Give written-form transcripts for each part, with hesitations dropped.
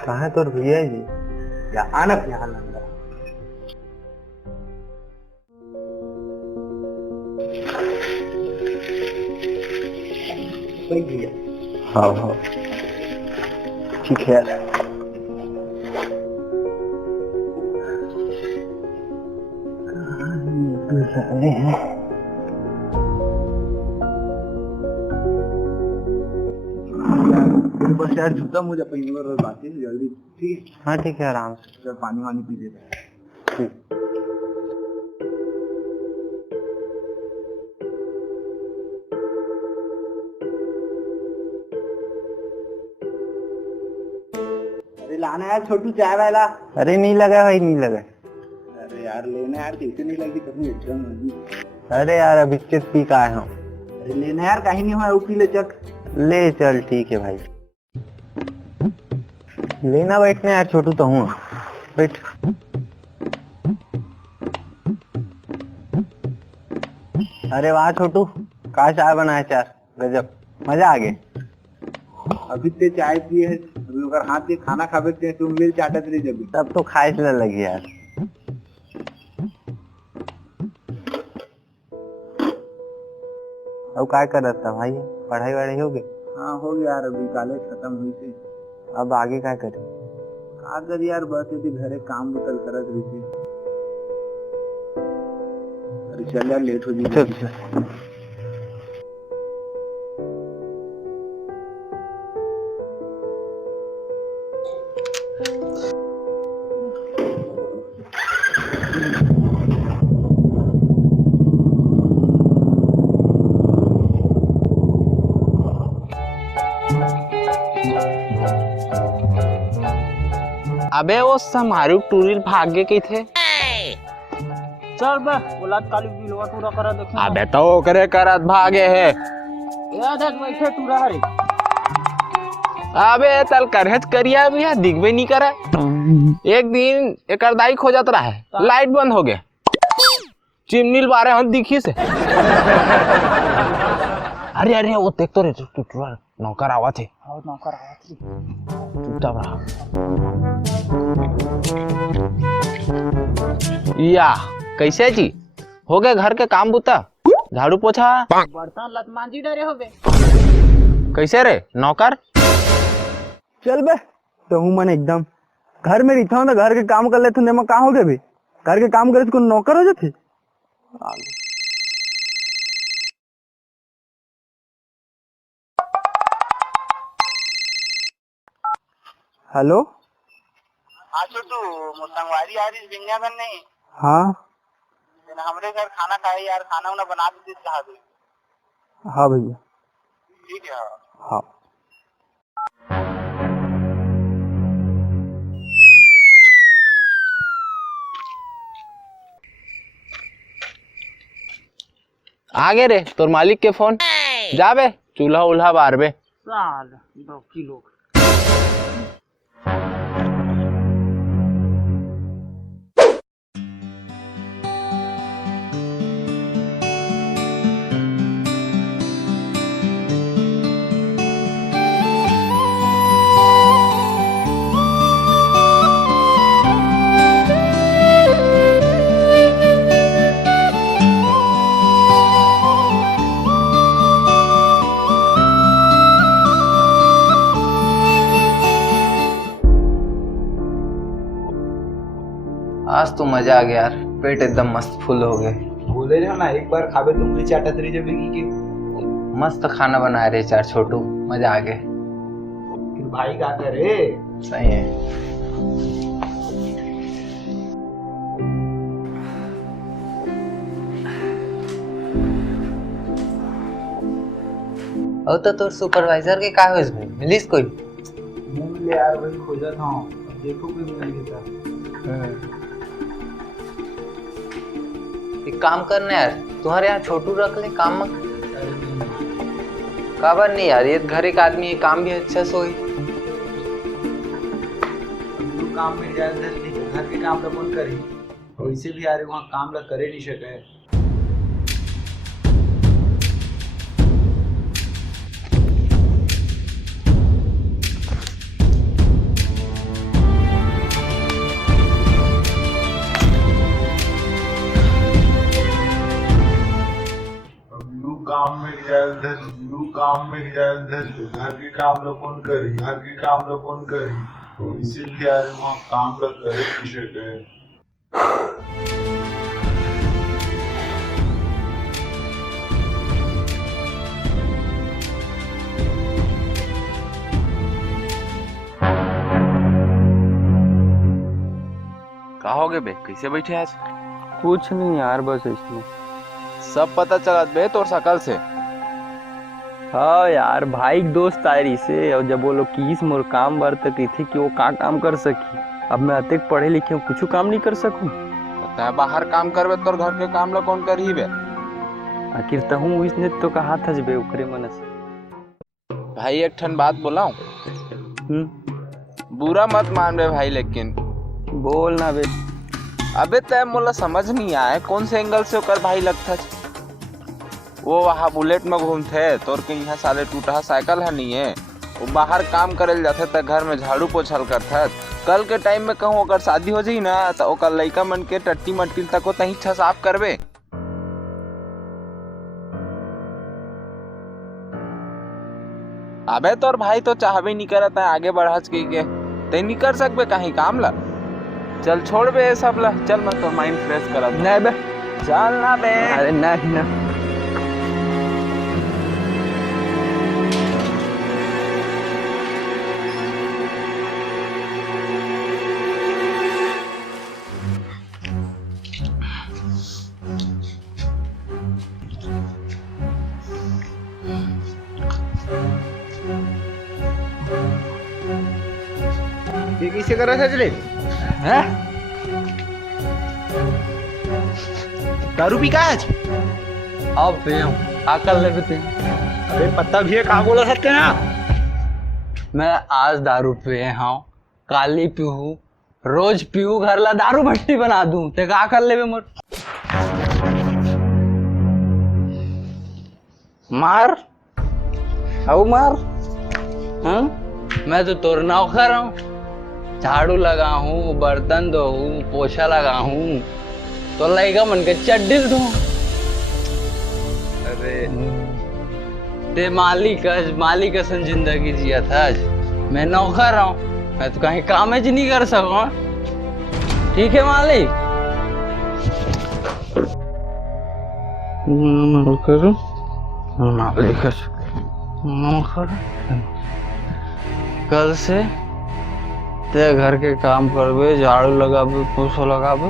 कहाँ है तोर भैया जी? या आना यहाँ अंदर। भैया हाँ हाँ ठीक है। साले हैं बस यार जूता मुझे पहनने में रोज बात है जल्दी। ठीक है हाँ ठीक है आराम से पानी वानी पी लेते हैं। अरे लाना यार छोटू चाय वाला। अरे नहीं लगा भाई नहीं लगा। अरे यार लेना यार कैसे नहीं लगी कभी एकदम। अरे यार अब इक्कीस पी का आया हूँ। अरे लेना यार कहीं नहीं हुआ पी ले चक ले चल ठीक है भाई लेना बैठना यार छोटू तो हूँ बैठ। अरे वाह छोटू कहा चाय बनाया चार गजब मजा आ गया। अभी ते चाय पिए है अभी अगर हाथ से खाना खावे ते तुम ले चाटत रही जब तब तो खाइस ले लगी यार। अब क्या कर रहा था भाई पढ़ाई वढ़ाई हो गई? हाँ हो गया यार अभी कॉलेज खत्म हुई थी। अब आगे क्या करें? क्या कर यार बस यदि घरे काम बतल करत रही थी। अरे चल यार लेट हो गई। अबे वो समारू टूरिल भाग्य के थे। चल बे बोला काली बिलवा टूरा करा देखे। अबे तो ओकरे करत भागे है। ये देख बैठे टूरा हरे। अबे तल करहज करिया भी है दिखबे नहीं करे। एक दिन एक दाई खो जाता है लाइट बंद हो गया चिमनील बारे हम दिखी से। अरे अरे वो देख तो रे टूरा नौकर आवा थे। हाँ नौकर आवा थे। चुपचाप रहा। या कैसे जी हो गए घर के काम बुता झाड़ू पोछा बर्तन लतमांजी डरे हो बे। कैसे रे नौकर? चल बे तो हूँ मन एकदम घर में रहता हूँ ना घर के काम कर लेते हैं कहाँ हो गए भी घर के काम करे तो नौकर हो जाते। हेलो हाँ छोटू संगवारी आ रही बिंगा बन नहीं। हाँ हमारे घर खाना खाए यार खाना उना बना दीजिए चाह दो। हाँ भैया ठीक है हाँ। आगे रे तोर मालिक के फोन जाबे चूल्हा उल्हा बार बे। साल डॉक्टी लोग आज तो मजा आ गया यार पेट एकदम मस्त फुल हो गए। बोले जाओ ना एक बार खावे तुम मुझे चाटत रही जब की मस्त खाना बना रहे चार छोटू मजा आ गए। फिर भाई क्या करे? सही है। और तो तोर सुपरवाइजर के का होइस भाई मिलिस कोई? मिले यार वही खोजा था देखो कोई मिल गया। एक काम करना यार तुम्हारे यहाँ छोटू रख ले काम में। काबर नहीं यार ये घर एक आदमी है काम भी अच्छा सोई। काम में जाए घर के काम का कौन करे वैसे भी यार वहाँ काम ला करे नहीं सके। काम में गया घर के काम लोग कौन करी, घर के काम लोग कौन करी, तो इसीलिए यार वहाँ काम लोग करे पीछे गए। कहा हो गए बे, कैसे बैठे आज? कुछ नहीं यार, बस ऐसे। सब पता चला बे तोर शकल से। हाँ यार, भाई दोस्त आए रही से, और जब वो लोग किस मोर काम बर तक थी कि वो का काम कर सकी। अब मैं अतिक पढ़े लिखे हूँ, कुछ काम नहीं कर सकूं। तय बाहर काम करबे तोर घर के काम ला कौन करही बे? आखिर तहूँ इसने तो कहा था जबे उकरे मन से। भाई एक ठन बात बोलाऊं, बुरा मत मान बे भाई, लेकिन बोल ना बे। अबे तय मोला समझ नहीं आए कौन से एंगल से ओकर भाई लगता। वो वहाँ बुलेट में घूमते तोर के यहाँ साले टूटा साइकिल है नहीं है। वो बाहर काम करे जाते त घर में झाड़ू पोछल करता। कल के टाइम में कहूँ अगर शादी हो जाई ना तो ओकर लइका मन के टट्टी मट्टी तक को तही अच्छा साफ करबे। अबे तोर भाई तो चाहबे नहीं करत है आगे बढ़ाच के ते नहीं कर सकबे कहीं काम ला। चल छोड़ बे ये सब ला, चल मैं तो माइंड फ्रेश करत। नहीं बे, चल ना बे। अरे नहीं ना। ये किसे कर रहा था चले हैं? दारू पी का आज? अब पे आकर ले बेते। अरे पत्ता भी है, कहाँ बोला सकते ना? मैं आज दारू पे हाँ, काली पीहू, रोज पीहू, घर ला दारू भट्टी बना दूं ते का कर ले बे मोर। मार आओ मार। हाँ, मैं तो तोर नौकर हूँ, झाड़ू लगा हूँ, बर्तन धो हूँ, पोछा लगा हूँ, तो लइका मन के चड्डी धो। अरे ते मालिक असन जिंदगी जिया था। मैं नौकर हूँ, मैं तो कहीं काम ही नहीं कर सकूँ। ठीक है मालिक? नौकर कल से ते घर के काम करबे, झाड़ू लगाबे, पोछा लगाबे,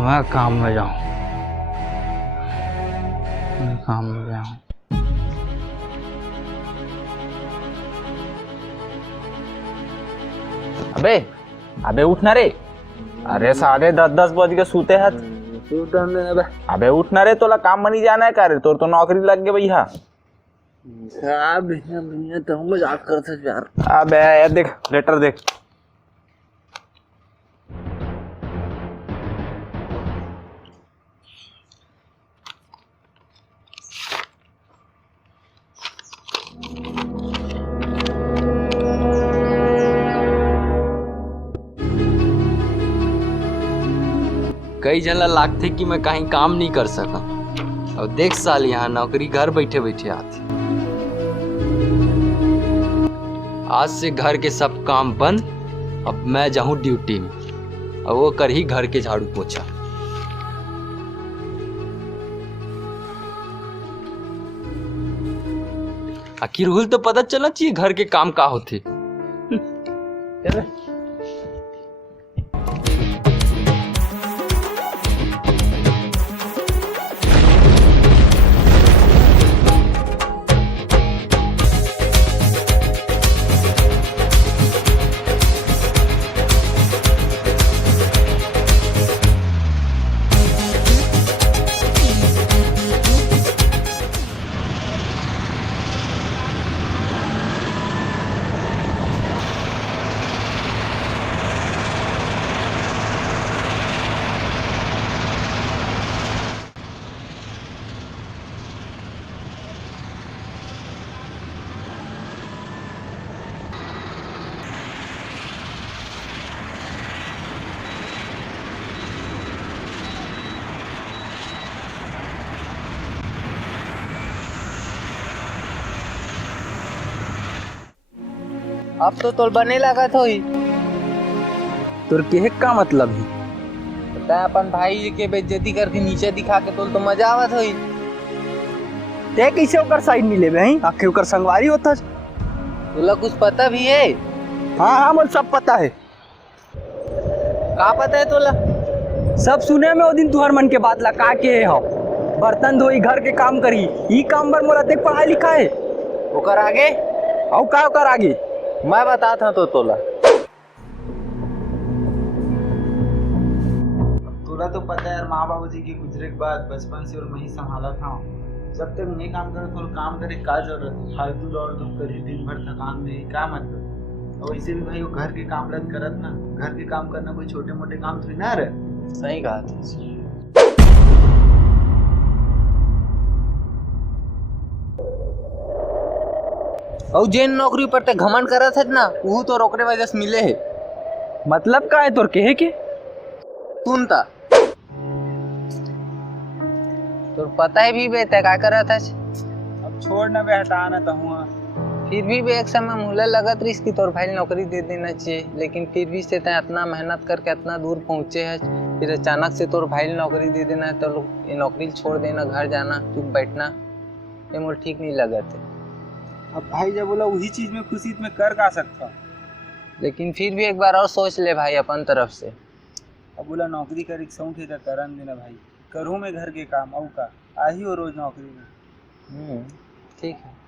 मैं काम में जाऊं। मैं काम में जाऊं। अबे अबे उठना रे। अरे साढ़े 10 बज के सूते हैं। अबे उठना रे, तोला काम में नहीं जाना है का रे? तोर तो नौकरी लग गई भैया। भैया तो मजाक करते यार। अबे यार देख लेटर देख। कई जन लागते कि मैं कहीं काम नहीं कर सका, और देख साल यहाँ नौकरी घर बैठे बैठे आती। आज से घर के सब काम बंद, अब मैं जाऊं ड्यूटी में, और वो कर ही घर के झाड़ू पोछा। आखिर हुल तो पता चलना चाहिए घर के काम का होते। अब तो तोर बने लगा तो ही तोर के का मतलब है पता है अपन भाई के बेइज्जती करके नीचे दिखा के तो मजा आवत होई ते कैसे ओकर साइड नहीं लेबे हैं आखिर ओकर संगवारी होता तोला कुछ पता भी है हाँ हाँ मोल सब पता है का पता है तोला सब सुने में ओ दिन तुहर मन के बात ला का के हो बर्तन धोई घर के काम करी ई काम बर मोला देख पढ़ाई लिखा है ओकर आगे औ का ओकर आगे मैं बताता हूं तो तोला तोला तो पता है यार, माँ बाबू जी के गुजरे के बाद बचपन से और मैं ही संभाला था। जब तक नहीं काम करे तो काम करे का जरूरत है, फालतू दौड़ धूप करी दिन भर थकान में क्या मतलब। और इसे भी भाई वो घर के काम लग करत ना, घर के काम करना कोई छोटे मोटे काम थोड़ी ना रहे। सही कहा था और जेन नौकरी पर ते घमंड करत है ना वो तो रोकने वजह से मिले है मतलब का है तोर के सुनता तोर पता है भी बे ते का करत है अब छोड़ ना बे, हटा ना तो हुआ। फिर भी एक समय मुझे लगत रही कि तोर भाई नौकरी दे देना चाहिए, लेकिन फिर भी से ते इतना मेहनत करके इतना दूर पहुँचे है, फिर अचानक से तोर भाई नौकरी दे देना है तो ये नौकरी छोड़ देना, घर जाना, चुप बैठना, ये मुझे ठीक नहीं लगा थे। अब भाई जब बोला वही चीज में खुशी में कर का सकता, लेकिन फिर भी एक बार और सोच ले भाई अपन तरफ से। अब बोला नौकरी करे शौक है तो करन देना भाई, करूँ मैं घर के काम औ का, आई हो रोज नौकरी में। ठीक है।